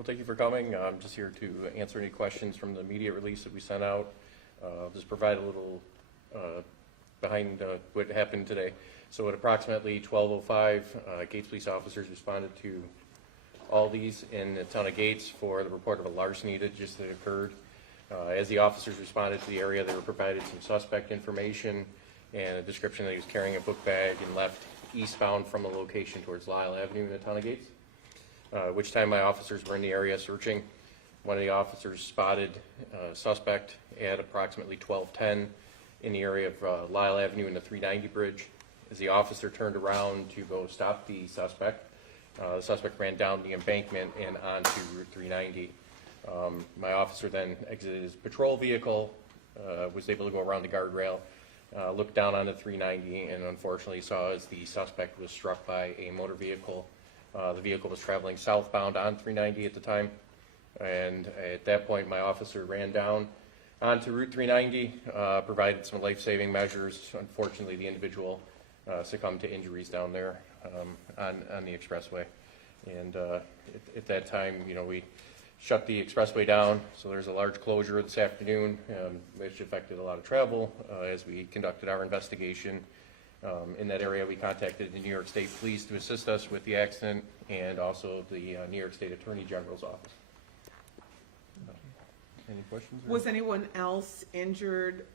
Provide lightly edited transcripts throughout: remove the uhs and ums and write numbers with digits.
Well, thank you for coming. I'm just here to answer any questions from the media release that we sent out. Just provide a little behind what happened today. So at approximately 12:05, Gates police officers responded to Aldi's in the town of Gates for the report of a larceny that just occurred. As the officers responded to the area, they were provided some suspect information and a description that he was carrying a book bag and left eastbound from the location towards Lyell Avenue in the town of Gates. Which time my officers were in the area searching. One of the officers spotted a suspect at approximately 12:10 in the area of Lyell Avenue and the 390 bridge. As the officer turned around to go stop the suspect ran down the embankment and onto Route 390. My officer then exited his patrol vehicle, was able to go around the guardrail, looked down on the 390, and unfortunately saw as the suspect was struck by a motor vehicle. The vehicle was traveling southbound on 390 at the time, and at that point my officer ran down onto Route 390, provided some life-saving measures. Unfortunately, the individual succumbed to injuries down there on the expressway. And at that time, we shut the expressway down, so there's a large closure this afternoon, which affected a lot of travel. As we conducted our investigation in that area, we contacted the New York State Police to assist us with the accident, and also the New York State Attorney General's office. Any questions? Was anyone else injured?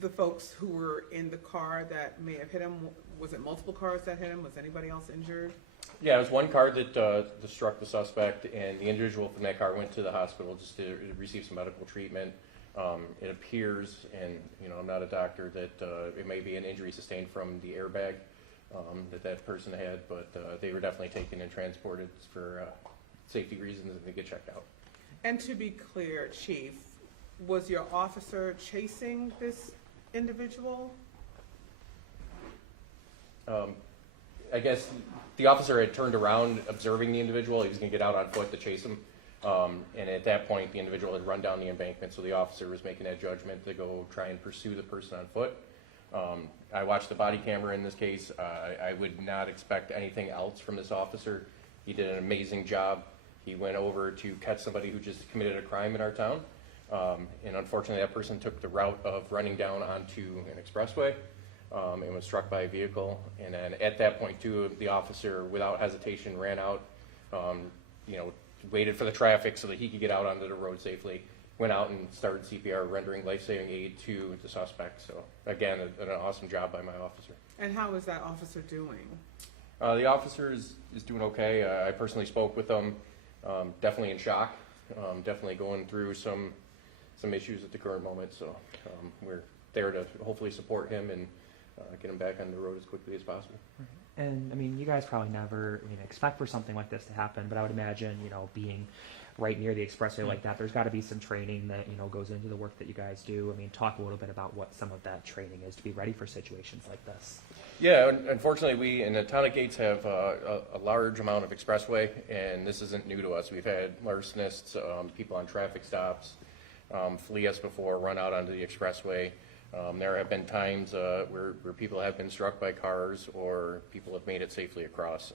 The folks who were in the car that may have hit him, was it multiple cars that hit him? Was anybody else injured? Yeah, it was one car that struck the suspect, and the individual from that car went to the hospital just to receive some medical treatment. It appears, and I'm not a doctor, that it may be an injury sustained from the airbag that person had, but they were definitely taken and transported for safety reasons and to get checked out. And to be clear, Chief, was your officer chasing this individual? I guess the officer had turned around observing the individual. He was going to get out on foot to chase him. And at that point, the individual had run down the embankment, so the officer was making that judgment to go try and pursue the person on foot. I watched the body camera in this case. I would not expect anything else from this officer. He did an amazing job. He went over to catch somebody who just committed a crime in our town. And unfortunately, that person took the route of running down onto an expressway and was struck by a vehicle. And then at that point, too, the officer, without hesitation, ran out, waited for the traffic so that he could get out onto the road safely, went out and started CPR, rendering life-saving aid to the suspect. So, again, an awesome job by my officer. And how is that officer doing? The officer is doing okay. I personally spoke with him, definitely in shock, definitely going through some issues at the current moment. So we're there to hopefully support him and get him back on the road as quickly as possible. And I mean, you guys probably never expect for something like this to happen, but I would imagine, being right near the expressway like that, there's got to be some training that, goes into the work that you guys do. I mean, talk a little bit about what some of that training is to be ready for situations like this. Yeah, unfortunately, we in the town of Gates have a large amount of expressway, and this isn't new to us. We've had larcenists, people on traffic stops, flee us before, run out onto the expressway. There have been times where people have been struck by cars or people have made it safely across.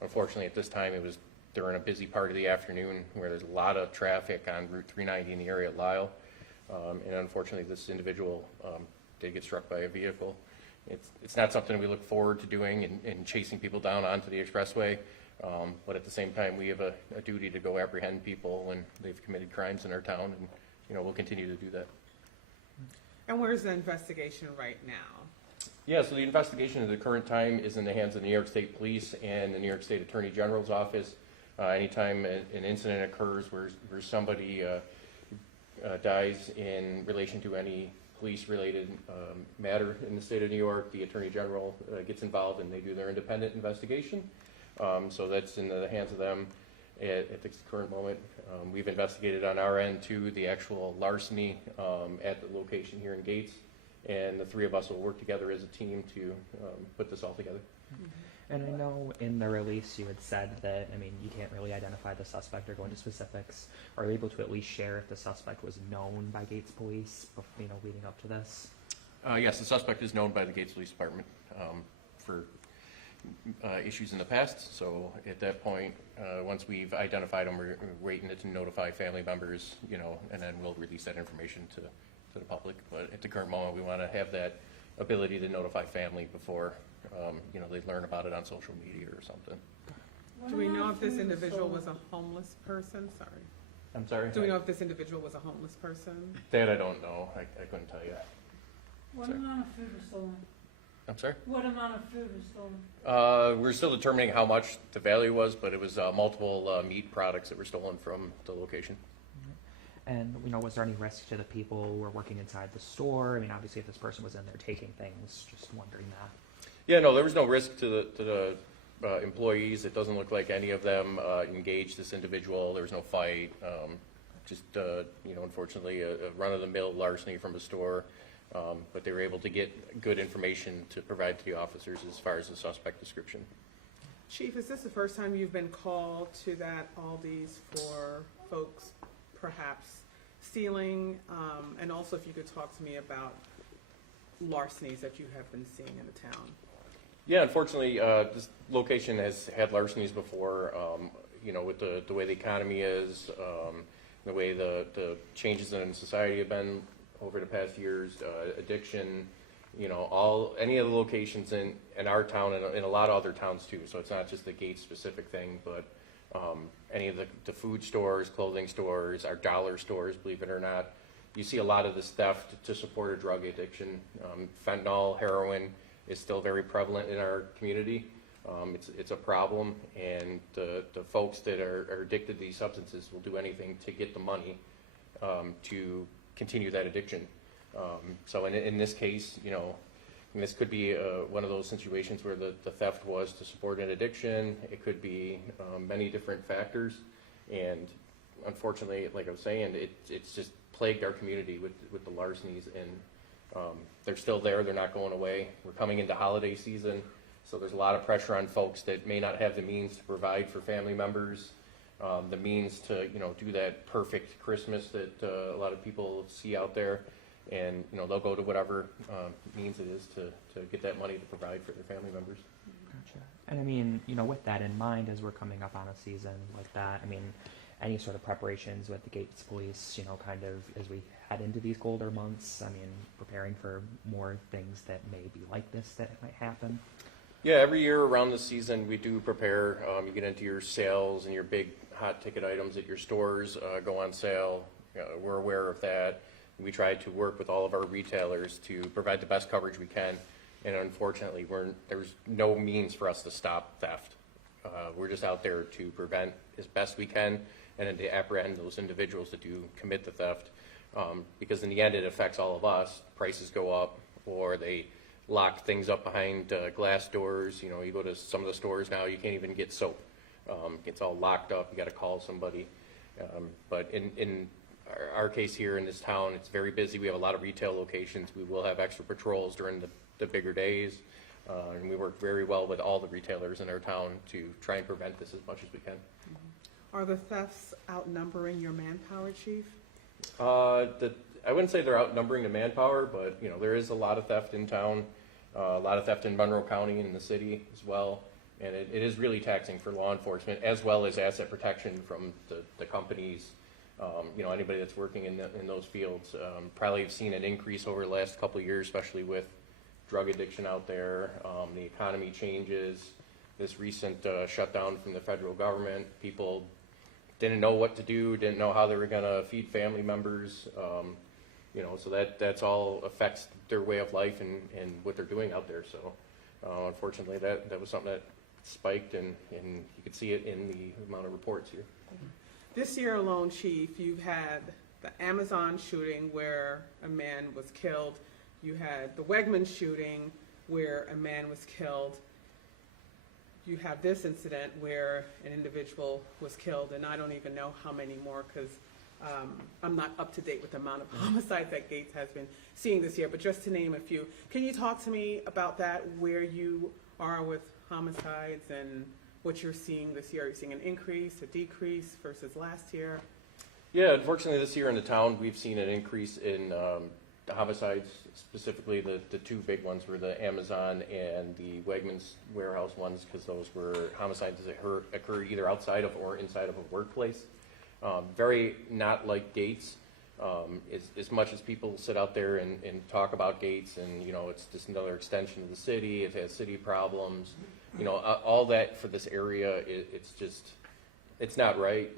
Unfortunately, at this time, it was during a busy part of the afternoon where there's a lot of traffic on Route 390 in the area at Lyell. And unfortunately, this individual did get struck by a vehicle. It's not something we look forward to doing and chasing people down onto the expressway. But at the same time, we have a duty to go apprehend people when they've committed crimes in our town, and we'll continue to do that. And where's the investigation right now? Yeah, so the investigation at the current time is in the hands of the New York State Police and the New York State Attorney General's office. Anytime an incident occurs where somebody dies in relation to any police-related matter in the state of New York, the Attorney General gets involved and they do their independent investigation. So that's in the hands of them at the current moment. We've investigated on our end too the actual larceny at the location here in Gates, and the three of us will work together as a team to put this all together. And I know in the release you had said that, you can't really identify the suspect or go into specifics. Are you able to at least share if the suspect was known by Gates Police, leading up to this? Yes, the suspect is known by the Gates Police Department for issues in the past. So at that point, once we've identified them, we're waiting to notify family members, and then we'll release that information to the public. But at the current moment, we want to have that ability to notify family before, they learn about it on social media or something. Do we know if this individual was a homeless person? Sorry. I'm sorry? Do we know if this individual was a homeless person? That I don't know. I couldn't tell you. What Sorry. amount of food was stolen? I'm sorry? What amount of food was stolen? We're still determining how much the value was, but it was multiple meat products that were stolen from the location. And, was there any risk to the people who were working inside the store? I mean, obviously, if this person was in there taking things, just wondering that. Yeah, no, there was no risk to the employees. It doesn't look like any of them engaged this individual. There was no fight. Unfortunately, a run-of-the-mill larceny from a store. But they were able to get good information to provide to the officers as far as the suspect description. Chief, is this the first time you've been called to that Aldi's for folks perhaps stealing? And also if you could talk to me about larcenies that you have been seeing in the town. Yeah, unfortunately, this location has had larcenies before, with the way the economy is, the way the changes in society have been over the past years, addiction, any of the locations in our town and in a lot of other towns too. So it's not just the Gates specific thing, but any of the food stores, clothing stores, our dollar stores, believe it or not. You see a lot of this theft to support a drug addiction. Fentanyl, heroin is still very prevalent in our community. It's a problem, and the folks that are addicted to these substances will do anything to get the money to continue that addiction. So in this case, this could be one of those situations where the theft was to support an addiction. It could be many different factors, and unfortunately, like I was saying, it's just plagued our community with the larcenies, and they're still there. They're not going away. We're coming into holiday season, so there's a lot of pressure on folks that may not have the means to provide for family members, the means to do that perfect Christmas that a lot of people see out there, and they'll go to whatever means it is to get that money to provide for their family members. Gotcha. And I mean, with that in mind, as we're coming up on a season like that, I mean, any sort of preparations with the Gates Police, kind of as we head into these colder months, I mean, preparing for more things that may be like this that might happen? Yeah, every year around this season, we do prepare. You get into your sales and your big hot ticket items at your stores go on sale. We're aware of that. We try to work with all of our retailers to provide the best coverage we can. And unfortunately, there's no means for us to stop theft. We're just out there to prevent as best we can and then to apprehend those individuals that do commit the theft. Because in the end, it affects all of us. Prices go up, or they lock things up behind glass doors. You go to some of the stores now, you can't even get soap. It's all locked up. You got to call somebody. But in our case here in this town, it's very busy. We have a lot of retail locations. We will have extra patrols during the bigger days. And we work very well with all the retailers in our town to try and prevent this as much as we can. Are the thefts outnumbering your manpower, Chief? I wouldn't say they're outnumbering the manpower, but there is a lot of theft in town, a lot of theft in Monroe County and in the city as well, and it is really taxing for law enforcement as well as asset protection from the companies. Anybody that's working in those fields probably have seen an increase over the last couple of years, especially with drug addiction out there. The economy changes. This recent shutdown from the federal government, people didn't know what to do, didn't know how they were going to feed family members. So that's all affects their way of life and what they're doing out there. So unfortunately, that was something that spiked, and you could see it in the amount of reports here. This year alone, Chief, you've had the Amazon shooting where a man was killed. You had the Wegman shooting where a man was killed. You have this incident where an individual was killed, and I don't even know how many more because I'm not up to date with the amount of homicides that Gates has been seeing this year, but just to name a few. Can you talk to me about that, where you are with homicides and what you're seeing this year? Are you seeing an increase, a decrease versus last year? Yeah, unfortunately this year in the town, we've seen an increase in homicides, specifically the two big ones were the Amazon and the Wegmans warehouse ones, because those were homicides that occurred either outside of or inside of a workplace. Very not like Gates. As much as people sit out there and talk about Gates and, you know, it's just another extension of the city, it has city problems, you know, all that for this area, it's not right.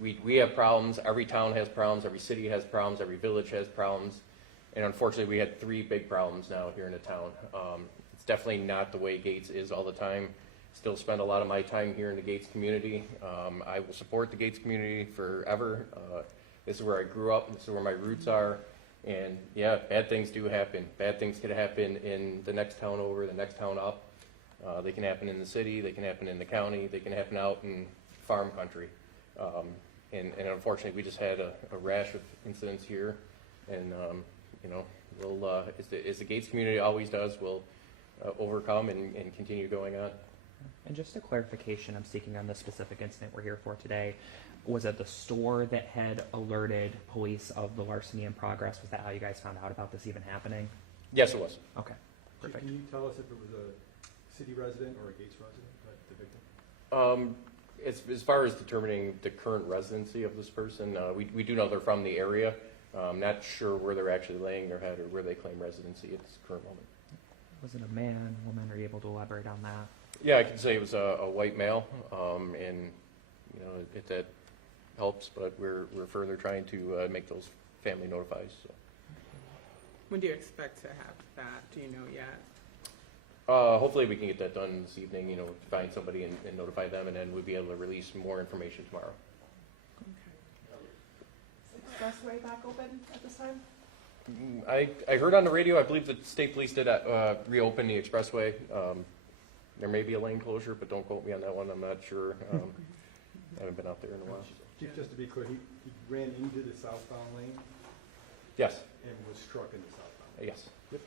We have problems, every town has problems, every city has problems, every village has problems, and unfortunately we had three big problems now here in the town. It's definitely not the way Gates is all the time. Still spend a lot of my time here in the Gates community. I will support the Gates community forever. This is where I grew up, this is where my roots are, and yeah, bad things do happen. Bad things could happen in the next town over, the next town up. They can happen in the city, they can happen in the county, they can happen out in farm country. And unfortunately, we just had a rash of incidents here, and you know, we'll, as the Gates community always does, we'll overcome and continue going on. And just a clarification I'm seeking on the specific incident we're here for today. Was it the store that had alerted police of the larceny in progress? Was that how you guys found out about this even happening? Yes, it was. Okay, Chief, perfect. can you tell us if it was a city resident or a Gates resident, the victim? As far as determining the current residency of this person, we do know they're from the area. Not sure where they're actually laying their head or where they claim residency at this current moment. Was it a man, woman? Are you able to elaborate on that? Yeah, I can say it was a white male, and you know, if that helps, but we're further trying to make those family notifies. So. When do you expect to have that? Do you know yet? Hopefully we can get that done this evening, you know, find somebody and notify them, and then we'll be able to release more information tomorrow. Expressway back open at this time? I heard on the radio, I believe the state police did reopen the expressway. There may be a lane closure, but don't quote me on that one, I'm not sure. I haven't been out there in a while. Chief, just to be clear, he ran into the southbound lane Yes, and was struck in the southbound. yes. Yep.